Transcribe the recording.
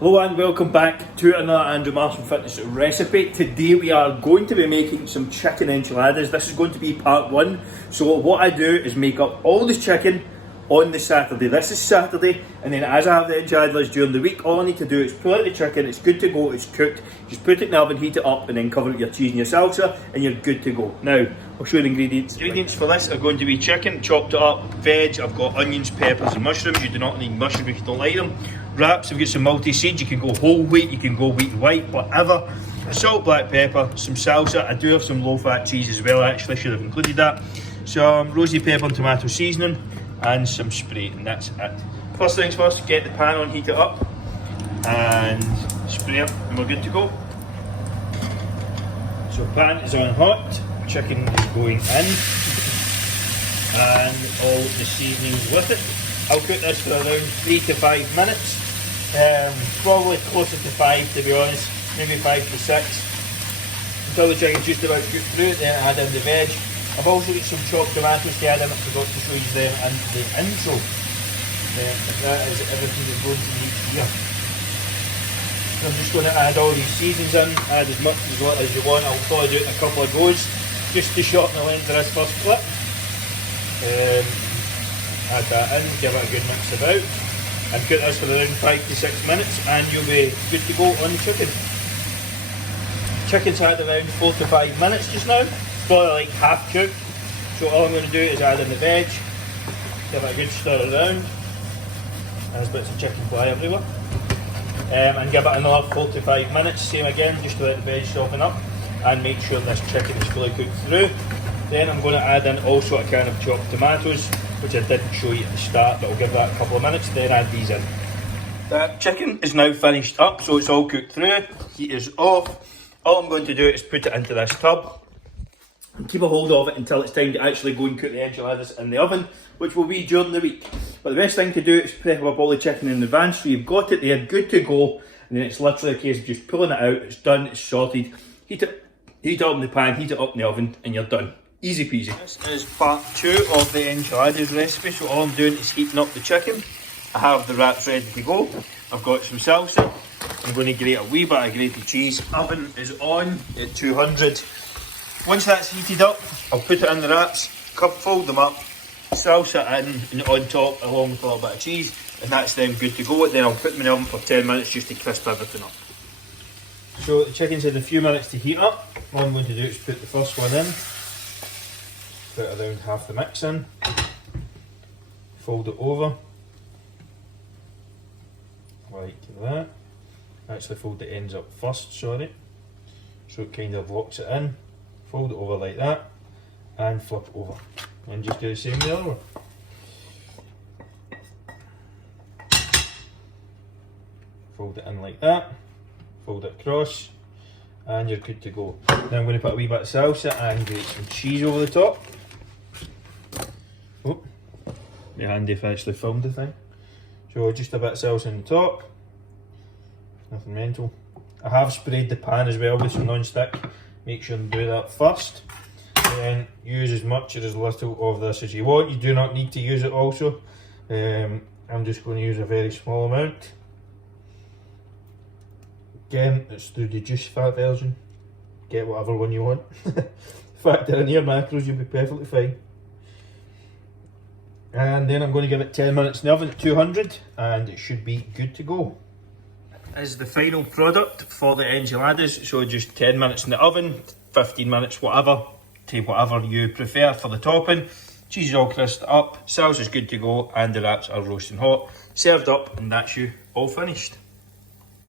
Hello and welcome back to another Andrew Marston Fitness recipe. Today we are going to be making some chicken enchiladas. This is going to be part one. So what I do is make up all this chicken on the Saturday. This is Saturday, and then as I have the enchiladas during the week, all I need to do is pull out the chicken. It's good to go, it's cooked. Just put it in the oven, heat it up, and then cover it with your cheese and your salsa, and you're good to go. Now, I'll show you the ingredients. Ingredients for this are going to be chicken, chopped it up, veg. I've got onions, peppers, and mushrooms. You do not need mushrooms if you don't like them. Wraps, I've got some multi-seeds. You can go whole wheat, you can go wheat and white, whatever. Salt, black pepper, some salsa. I do have some low-fat cheese as well, actually, should have included that. Some rosy pepper and tomato seasoning, and some spray, and that's it. First things first, get the pan on, heat it up, and spray it, and we're good to go. So pan is on hot, chicken is going in, and all the seasonings with it. I'll cook this for around 3 to 5 minutes, probably closer to 5 to be honest, maybe 5 to 6. Until the chicken's just about cooked through, then I add in the veg. I've also got some chopped tomatoes to add in. I forgot to show you them in the intro. That is everything that's going to need here. I'm just going to add all these seasonings in, add as much as you want. I'll probably do it in a couple of goes, just to shorten the length of this first clip. Add that in, give it a good mix about, and cook this for around 5 to 6 minutes, and you'll be good to go on the chicken. Chicken's had around 4 to 5 minutes just now. Probably like half cooked, so all I'm going to do is add in the veg, give it a good stir around. There's bits of chicken fly everywhere, and give it another 4 to 5 minutes, same again, just to let the veg soften up and make sure this chicken is fully cooked through. Then I'm going to add in also a can of chopped tomatoes, which I didn't show you at the start, but I'll give that a couple of minutes, then add these in. That chicken is now finished up, so it's all cooked through, heat is off. All I'm going to do is put it into this tub and keep a hold of it until it's time to actually go and cook the enchiladas in the oven, which will be during the week. But the best thing to do is prep up all the chicken in advance, so you've got it there good to go, and then it's literally a case of just pulling it out, it's done, it's sorted, heat it up in the pan, heat it up in the oven, and you're done. Easy peasy. This is part 2 of the enchiladas recipe, so all I'm doing is heating up the chicken. I have the wraps ready to go. I've got some salsa. I'm going to grate a wee bit of grated cheese. Oven is on at 200. Once that's heated up, I'll put it in the wraps, fold them up, salsa in and on top along with a little bit of cheese, and that's them good to go. Then I'll put them in the oven for 10 minutes just to crisp everything up. So the chicken's had a few minutes to heat up. All I'm going to do is put the first one in. Put around half the mix in, fold it over, like that. Actually fold the ends up first, sorry, so it kind of locks it in. Fold it over like that, and flip it over, and just do the same with the other one. Fold it in like that, fold it across, and you're good to go. Now I'm going to put a wee bit of salsa and grate some cheese over the top. Oh, be handy if I actually filmed the thing. So just a bit of salsa on the top, nothing mental. I have sprayed the pan as well with some non-stick. Make sure and do that first. Then use as much or as little of this as you want. You do not need to use it also. I'm just going to use a very small amount. Again, it's the reduced fat version. Get whatever one you want. Factor in your macros, you'll be perfectly fine. And then I'm going to give it 10 minutes in the oven at 200, and it should be good to go. Is the final product for the enchiladas, so just 10 minutes in the oven, 15 minutes whatever, take whatever you prefer for the topping. Cheese is all crisped up, salsa's good to go, and the wraps are roasting hot. Served up, and that's you all finished.